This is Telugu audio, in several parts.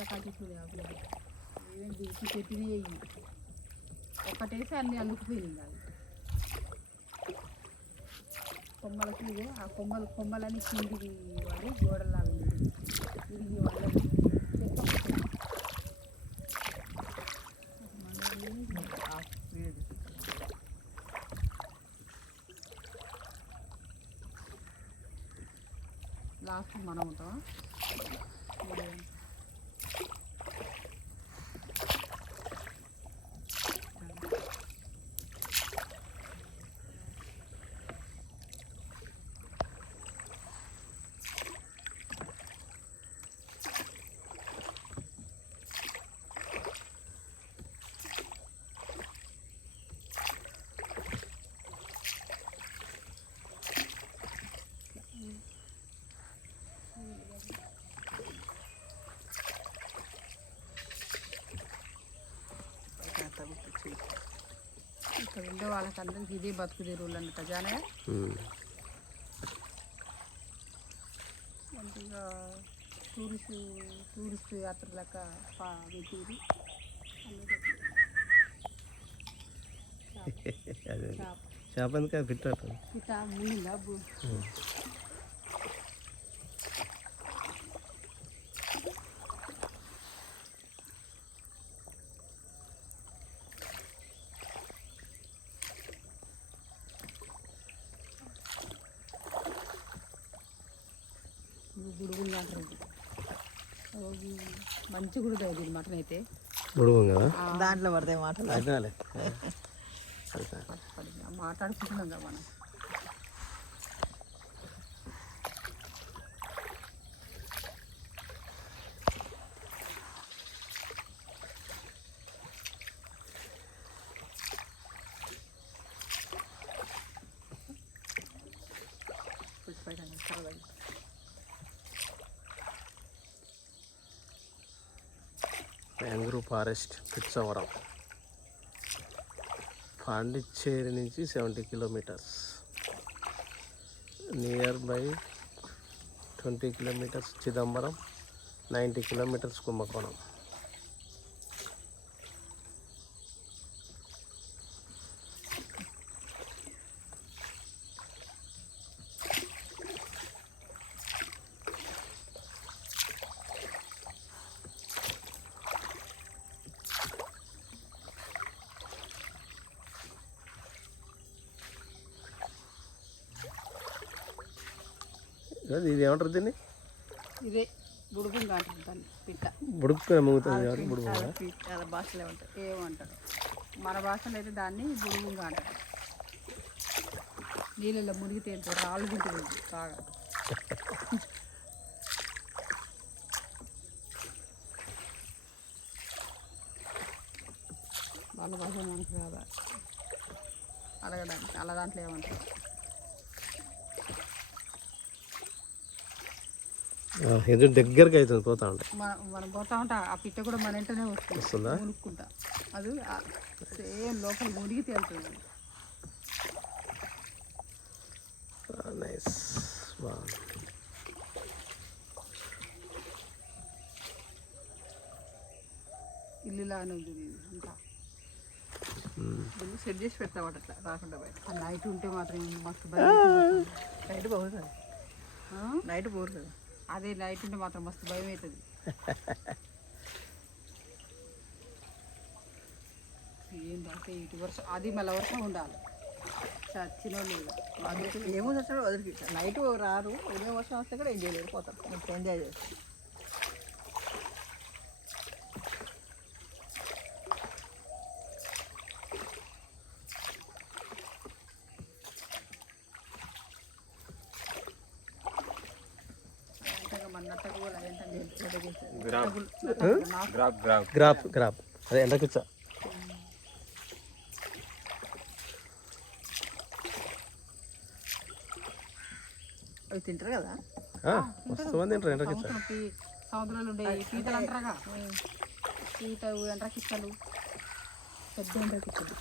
రకాల చెట్లు ఏమేమి దిగి పెట్టినవి ఒక్కటేసి అన్ని అల్లుకుపోయినాయి కాదు కొమ్మలకి ఇదే ఆ కొమ్మలని కిందికి వాడి గోడలాగా తిరిగి వాళ్ళకి లాస్ట్ మనం ఉంటాం ఇక్కడ ఉండే వాళ్ళకందరికి ఇదే బతుకు తెరువులు అన్నట్టు జానే మంచిగా టూరిస్ట్ యాత్ర లెక్క పెట్టిరు చేప ఎందుకు పిట్ట ముళ్ళిందా గుడుగులు అంటారు మంచి గుడి ఇది మటన్ అయితే గుడుగు కదా దాంట్లో పడతాయి మాటలు మాట్లాడుకుంటున్నాం కదా మనం మ్యాంగ్రూవ్ ఫారెస్ట్ పిచ్చవరం పాండిచ్చేరి నుంచి 70 kilometres near by 20 kilometres Chidambaram 90 kilometres కుంభకోణం ఇది ఏమంటారు దీన్ని ఇదే బుడుగు కాంటారు పిట్ట బుడుకు అమ్ముతుంది బుడుగు చాలా భాషలే ఉంటాయి ఏమంటారు మన భాషలో అయితే దాన్ని బుడుగు అంటారు నీళ్ళలో మునిగి తేలుతారు రాళ్ళు తింటుంది బాగా వాళ్ళ భాష మనకు రాదా అడగడానికి అలా దాంట్లో ఏమంటారు ఎదురు దగ్గరకి అవుతుంది పోతా ఉంటాయి మనం పోతా ఉంటా ఆ పిట్ట కూడా మన ఇంటనే వస్తుందా మునుక్కుంటా అది సేమ్ లోపల మునిగి తేలుతుంది నైస్ ఇల్లులానే ఉంది అంతా సెట్ చేసి పెడతావాట అట్లా రాకుండా బయట నైట్ ఉంటే మాత్రం మస్తు భయం నైట్ పోతుంది నైట్ పోతుంది అదే నైట్ ఉంటే మాత్రం మస్తు భయం అవుతుంది ఏంటంటే ఇటు వర్షం అది మళ్ళీ వర్షం ఉండాలి చచ్చిన వాళ్ళు ఏమో చచ్చాడు వదిలికి నైట్ రారు ఉదయం వర్షం వస్తే కూడా ఎంజాయ్ చేయలేరు పోతారు మంచిగా ఎంజాయ్ చేస్తారు గ్రాప్ అదే ఎండకిచ్చా అవి తింటారు కదా మస్తు మంది తింటారు ఎండకిచ్చా సముద్రాలు ఉండే పీతలు అంటారా పీత ఎండ్రకిచ్చలు పెద్ద ఎండ్రకిచ్చలు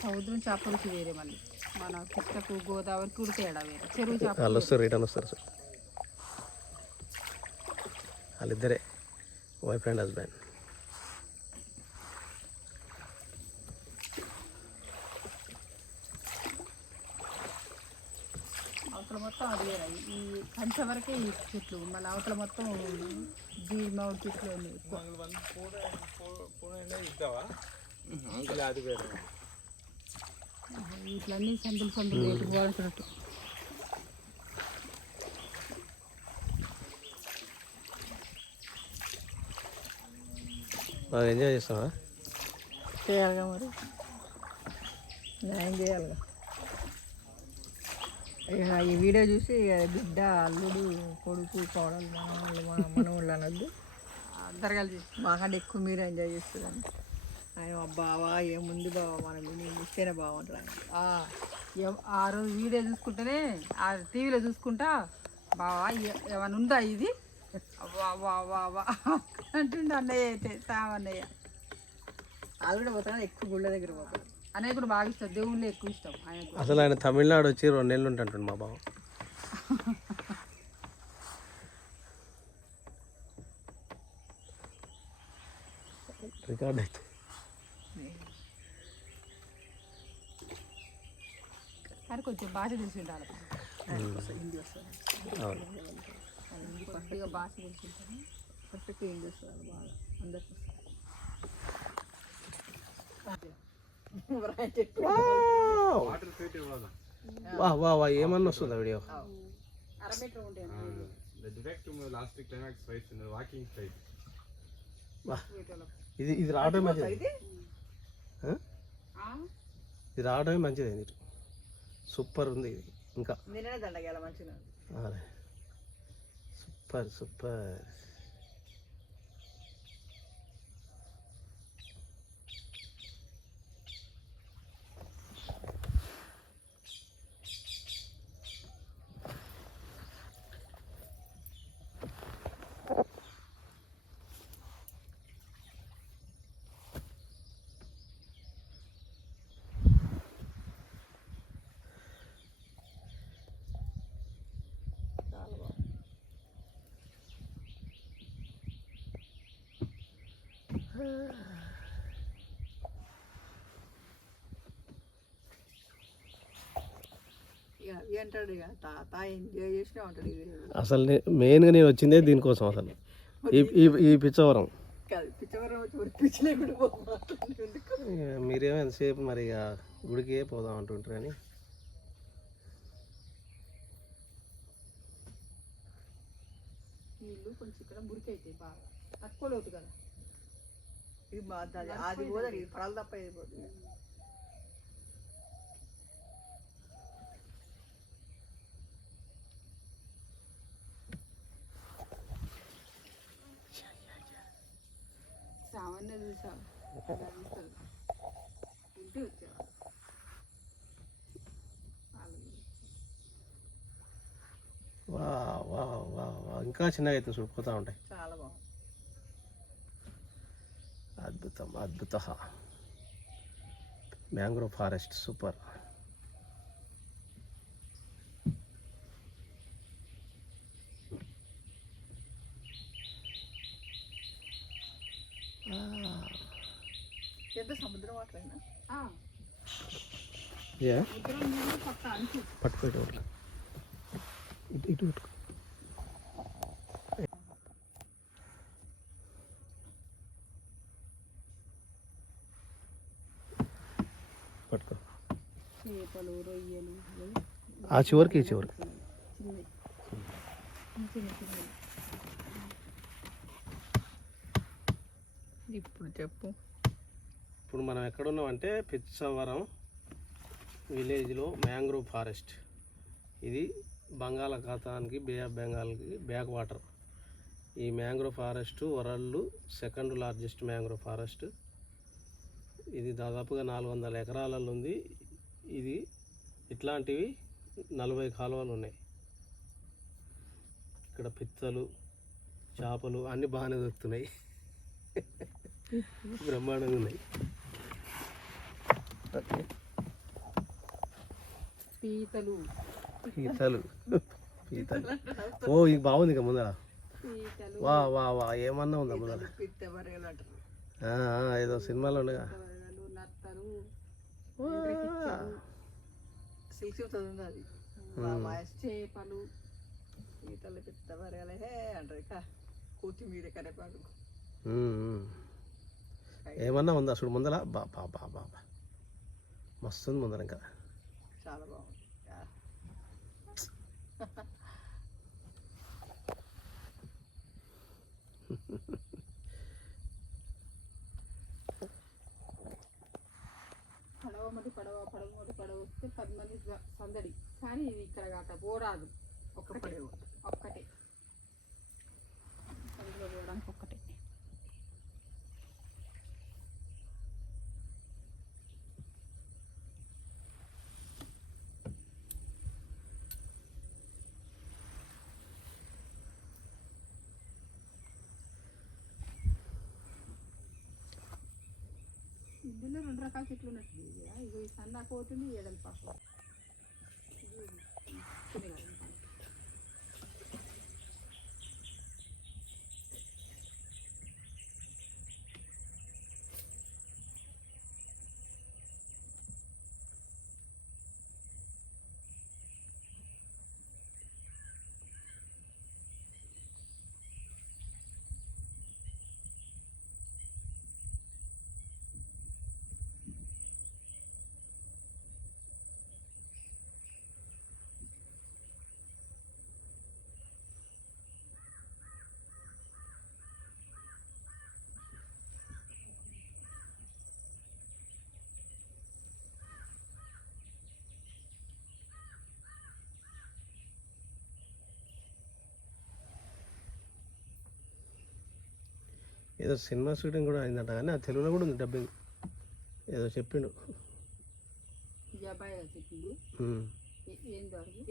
సముద్రం చేప రుచి వేరే మళ్ళీ మన కృష్ణకు గోదావరికి కూడా తేడా వేరే చెరువు చేప వాళ్ళు వస్తారు రిటర్న్ వస్తారు సార్ వాళ్ళిద్దరే వైఫ్ అండ్ హస్బెండ్. అవతల మొత్తం అది వేరే ఈ కంచె వరకే ఈ చెట్లు మళ్ళీ అవతల మొత్తం మామిడి చెట్లు ఉన్నాయి ఎక్కువ. ఇట్లన్నీ సందులు సందులు రేటు వాడుతున్నట్టు. బాగా ఎంజాయ్ చేస్తావా? చేయాలిగా మరి న్యాయం చేయాలిగా. ఇక ఈ వీడియో చూసి బిడ్డ అల్లుడు కొడుకు కోడలు మనవాళ్ళు అనొద్దు. అందరు కలిసి మాకంటే ఎక్కువ మీరు ఎంజాయ్ చేస్తుందని ఆయన బావా ఏముంది బావా మనం ఇస్తేనే బాగుంటుంది. ఆ రోజు వీడియో చూసుకుంటేనే ఆ టీవీలో చూసుకుంటా బావా ఏమైనా ఉందా ఇది వా వా వా వా అంటుండే అన్నయ్య అయితే సామన్నయ్య. వాళ్ళు కూడా పోతాను ఎక్కువ గుళ్ళ దగ్గర పోతాను. అన్నయ్య కూడా బాగా ఇష్టం దేవుళ్ళు ఎక్కువ ఇష్టం ఆయనకు. అసలు ఆయన తమిళనాడు వచ్చి 2 నెలలు ఉంటుంటాడు మా బావ. రికార్డ్ అయితే అది కొంచెం భాష తెలిసి ఉండాలి. హిందీ వస్తుంది అవును. కొద్దిగా భాష తెలిసి ఉంటుంది. పర్ఫెక్ట్ హిందీ వస్తుంది బాగా అందరికి వా వా వా ఏమన్నా వస్తుందా వీడియో? అరమీటర్ ఉంటాయి ఇది రావడమే మంచిది. ఇది రావడమే మంచిది. ఇది సూపర్ ఉంది. ఇది ఇంకా నేనే దండగల మంచిగా సూపర్ సూపర్. ఇక అంటాడు ఇక తాత ఎంజాయ్ చేసినా ఉంటాడు. అసలు మెయిన్గా నేను వచ్చిందే దీనికోసం. అసలు ఈ పిచ్చవరం కాదు పిచ్చవరం వచ్చి పిచ్చిలే కూడా మీరేమో ఎంతసేపు మరి ఇక గుడికే పోదాం అంటుంటారు కానీ నీళ్ళు కొంచెం ఇక్కడ మురికి అవుతాయి బాగా తక్కువ లోతు కదా. ఇది బాగుంటుంది. అది పోదు ఇది పడాలి తప్ప ఇది పోతుంది. సామాన్య చూసావు ఇంటి వచ్చేవా వా వా వా వా ఇంకా చిన్నగా అయితే చూడిపోతూ ఉంటాయి. చాలా బాగుంది. అద్భుతం అద్భుత. Mangrove forest super. ఎంత సముద్రం వాటరైనా పట్టుకోటి ఇటు ఇటు పట్టుకో. పట్టుకో. చేపలు రొయ్యలు ఆ చివరికి ఈ చివరికి. ఇప్పుడు చెప్పు. ఇప్పుడు మనం ఎక్కడున్నామంటే పిచ్చవరం విలేజ్లో మ్యాంగ్రోవ్ ఫారెస్ట్. ఇది బంగాళాఖాతానికి బే ఆఫ్ బెంగాల్కి బ్యాక్ వాటర్. ఈ mangrove forest world 2nd largest mangrove forest. ఇది దాదాపుగా 400 ఎకరాలలో ఉంది. ఇది ఇట్లాంటివి 40 కాలువలు ఉన్నాయి. ఇక్కడ పిత్తలు చేపలు అన్నీ బాగానే దొరుకుతున్నాయి. బ్రహ్మాండంగా ఉన్నాయి. పీతలు పీతలు పీతలు ఓ ఇది బాగుంది ఇక ముందర పీతలు వా వా వా ఏమన్నా ఉందా ముందర పిత్త బరగలు అంటారు. ఏదో సినిమాలో ఉండగా కూరగాయలు, నత్తలు, సిల్క్ చదువుంది అది చేపలు, పీతలు పిత్త బరగలే అంటారు. ఇక కొత్తిమీర కరేపాకు ఏమన్నా ఉందా చూడు ముందర బా బా బా బా బా. మస్తుంది ముందర ఇంకా చాలా బాగుంది. పడవ వస్తే 10 మంది సందడి. కానీ ఇది ఇక్కడ కాక పోరాదు, ఒక్కటే ఒక్కటే పడవలో పోవడానికి ఒక్కటే. ఇందులో 2 రకాల చెట్లు ఉన్నట్టు. ఇగో ఈ సన్నాకు పోతుంది, ఏడల పాకు ఏదో సినిమా షూటింగ్ కూడా అయిందంట కానీ ఆ తెలుగులో కూడా ఉంది డబ్బింగ్ ఏదో చెప్పిండు. చెప్పింది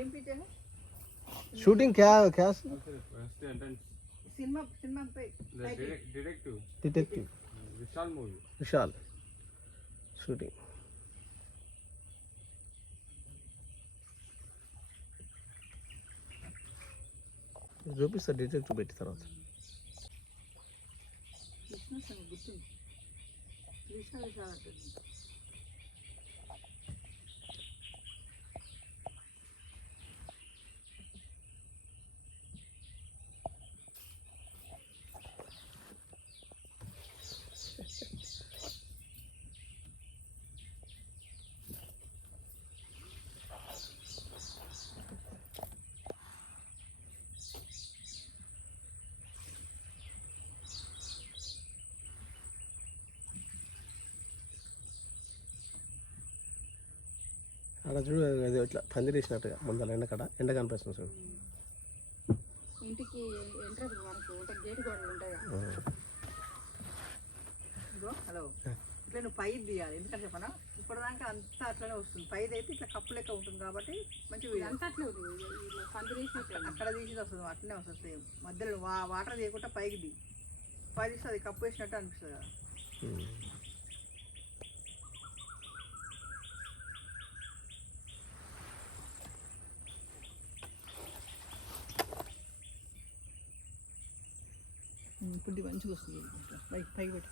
ఏం పిచ్చాను షూటింగ్ క్యా క్యా సినిమా డిటెక్టివ్ విశాల్ షూటింగ్. చూపిస్తా డిటెక్టివ్ పెట్టి తర్వాత. గుర్తుంది విశాల్ అంటుంది. అక్కడ చూడు అది ఇట్లా పందిరి వేసినట్టుగా ముందర ఎండ కనిపిస్తుంది చూడు. ఇంటికి ఎంట్రెన్స్ మనకు గేట్ గోడలు ఉంటాయి. హలో ఇట్లా నువ్వు పైది తీయాలి. ఎందుకంటే చెప్పనా ఇప్పటిదాకా అంతా అట్లనే వస్తుంది. పైది అయితే ఇట్లా కప్పు లెక్క ఉంటుంది కాబట్టి మంచిగా అంతా అట్లే ఉంది. అక్కడ తీసి వస్తుంది, అట్లనే వస్తుంది సేమ్. మధ్యలో వాటర్ తీయకుండా పైకి తీ. పై తీస్తే అది కప్పు వేసినట్టు అనిపిస్తుంది కదా. ఇప్పుడు మంచిగా వస్తుంది. పైకి పెట్టి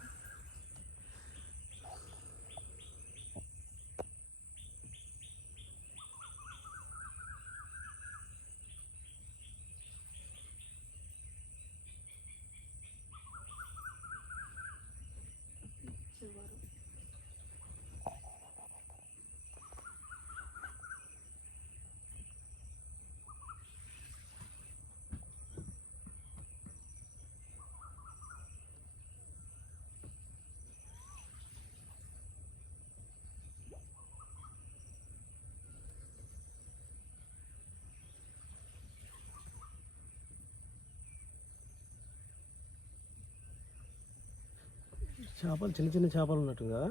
చేపలు చిన్న చిన్న చేపలు ఉన్నట్టు కదా.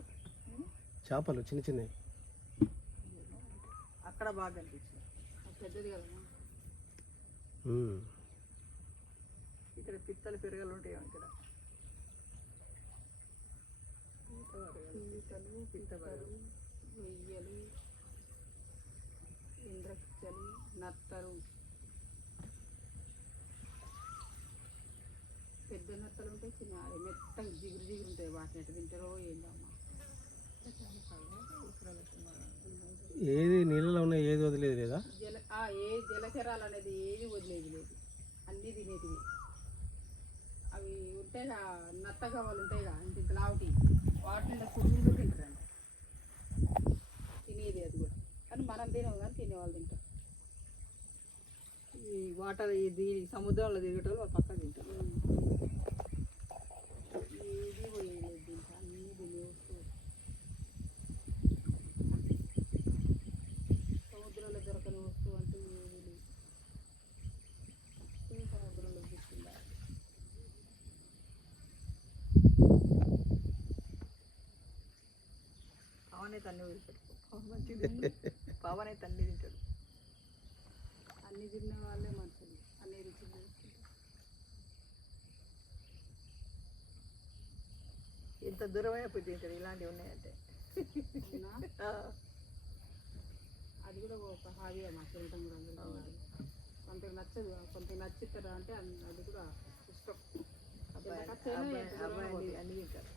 చేపలు చిన్న చిన్నవి అక్కడ బాగా అనిపించింది. పెద్దది కదా. ఇక్కడ పిత్తలు పెరగలు ఉంటాయి. ఇక్కడ పీతలు, పిత్తలు, రొయ్యలు, ఇంద్రకిచ్చలు నత్తలు పెద్ద నత్తలు ఉంటాయి, చిన్న మెత్తగా జిగురు జిగురు ఉంటాయి. వాటిని ఎట్లా తింటారో ఏందమ్మా. ఏది నీళ్ళలో ఉన్నాయి, ఏది వదిలేదు లేదా? ఏ జలచరాలు అనేది ఏది వదిలేదు లేదు, అన్నీ తినేటివి. అవి ఉంటాయిగా నత్తగా వాళ్ళు ఉంటాయిగా ఇంత లావుటి, వాటిని పురుగులు కూడా తింటారండి. తినేది అది కూడా, కానీ మనం తినవు కానీ తినేవాళ్ళు తింటారు. ఈ వాటర్ ఇది సముద్రంలో తిరిగేటోళ్ళు వాళ్ళు పక్కన తింటారు. ఏది పోయేది తింటా, అన్నీ తినే వస్తువు. సముద్రంలో దొరకని వస్తువు అంటూ ఏది లేదు. సముద్రంలో దొరుకుతుందా? పవనే తన్ని వదిలిపెట్టుకో, పవన్ అయితే అన్ని తింటాడు. అన్ని తిన్న వాళ్ళే మనుషులు, అన్ని రుచులు చేసుకుంటారు. ఎంత దూరమైన పోయి తింటాడు ఇలాంటివి ఉన్నాయంటే. అవునా? అది కూడా ఒక హాబీ మా తినటం కూడా అందరికీ. కొంతకు నచ్చదు, కొంతకు నచ్చుతారా అంటే అది కూడా ఇష్టం. అబ్బాయి అన్ని తింటారు.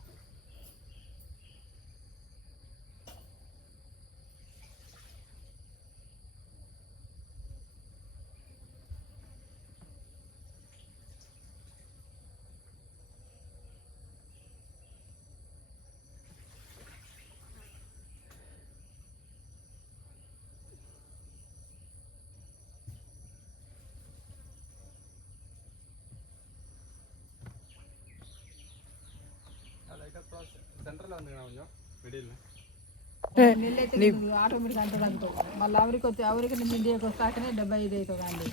సెంటర్లో ఉంది కదా కొంచెం మిడిల్లో. ఆటోమేటిక్ అంత అనుకో, మళ్ళీ ఎవరికి వచ్చి ఎవరికి నేను ఇండియాకి వస్తాకనే 75 అవుతుంది అండి.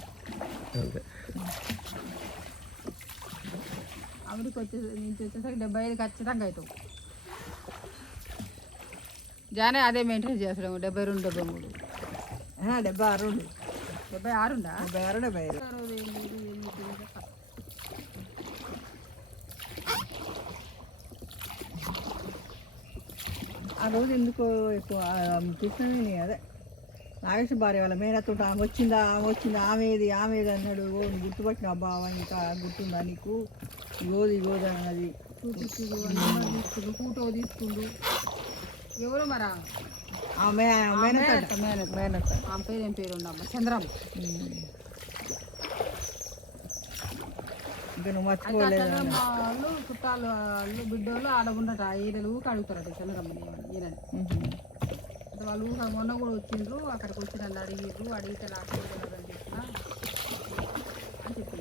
ఎవరికి నుంచి వచ్చేసరికి 75 ఖచ్చితంగా అవుతావు. జానే అదే మెయింటైన్ చేస్తాము. 72, 73, 76 76 ఉందా? 76 ఆ రోజు ఎందుకో ఎక్కువ చూసినా అదే నాగేశ్వర భార్య వాళ్ళ మేనతోటి ఆమె వచ్చిందా ఆమెది అన్నాడు. గుర్తుపట్టిన బావ ఇంకా గుర్తుందా నీకు? ఇగోది అన్నది. తీసుకుండు ఫోటో తీసుకుండు. ఎవరు మరా? ఆమె మేనత్త. ఆమె పేరు ఏం పేరు ఉండమ్మా? చంద్రమ్మ. ఇంకా నువ్వు మర్చిపోలేదు. చంద్రమ్మ వాళ్ళు చుట్టాలు వాళ్ళు బిడ్డోళ్ళు ఆడ ఉండట. ఈయనలు ఊరికి అడుగుతారట చంద్రమ్మని ఈయనని. అంటే వాళ్ళు ఊరు మొన్న కూడా వచ్చిండ్రు, అక్కడికి వచ్చి నన్ను అడిగిర్రు. అడిగితే నాకు అని చెప్పిన